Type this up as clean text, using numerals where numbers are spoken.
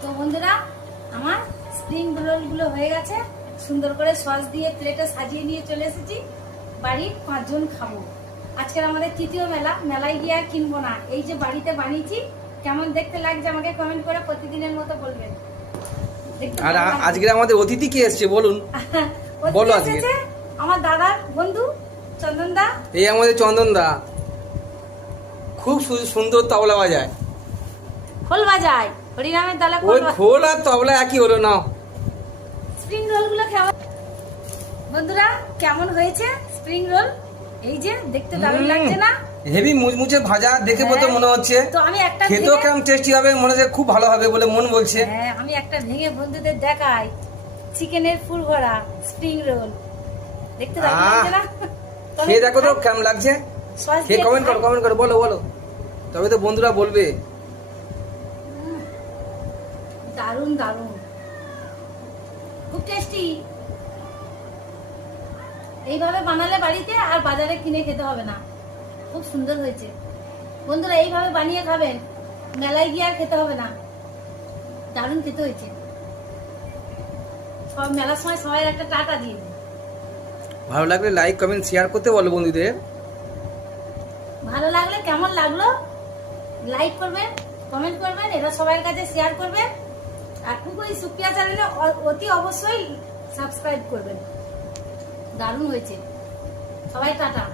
তো বন্ধুরা, আমার স্প্রিং রোলগুলো হয়ে গেছে। সুন্দর করে সস দিয়ে প্লেটে সাজিয়ে নিয়ে চলে এসেছি। বাড়ির 5 জন খাবো। আজকের আমাদের তৃতীয় মেলা। মেলায় গিয়ে আর কিনবো না, এই যে বাড়িতে বানিয়েছি। কেমন দেখতে লাগছে আমাকে কমেন্ট করে প্রতিদিনের মতো বলবেন। আর আজকে আমাদের অতিথি কে এসেছে বলুন? বলো আজকে। আমার দাদার বন্ধু চন্দন দা। এই আমাদের চন্দন দা খুব সুন্দর তবলা বাজায়। খোল বাজায়, হরিনামের তালে ওই খোল আর তবলা একই হলো না। স্প্রিং রোল গুলো কেমন বন্ধুরা, কেমন হয়েছে স্প্রিং রোল? এই যে দেখতে দারুণ লাগছে না? হেভি মুচমুচে ভাজা দেখে বলতে মনে হচ্ছে। তো আমি একটা খেতেও কেমন টেস্টি হবে, মনে হচ্ছে খুব ভালো হবে বলে মন বলছে। হ্যাঁ, আমি একটা ভেঙে বন্ধুদের দেখাই। চিকেনের ফুল ভরা স্প্রিং রোল দেখতে দারুণ লাগছে না? খেয়ে দেখো তো কেমন লাগছে। খেয়ে কমেন্ট করো বলো তবে তো বন্ধুরা বলবে। দারুণ দারুণ, খুব টেস্টি। এইভাবে বানালে বাড়িতে আর বাজারে কিনে খেতে হবে না। খুব সুন্দর হয়েছে বন্ধুরা, এইভাবে বানিয়ে খাবেন, মেলায় গিয়ে আর খেতে হবে না। দারুণ খেতে হয়েছে। সব মেলার সময় সবাই একটা টাটা দিয়ে দিন। ভালো লাগলে লাইক কমেন্ট শেয়ার করতে বলো বন্ধুদের। ভালো লাগলে কেমন লাগলো লাইক করবেন, কমেন্ট করবেন, এরা সবার কাছে শেয়ার করবেন। আর কুকুই সুপ্রিয়া চ্যানেলে অতি অবশ্যই সাবস্ক্রাইব করবেন। দারুণ হয়েছে। সবাই টাটা।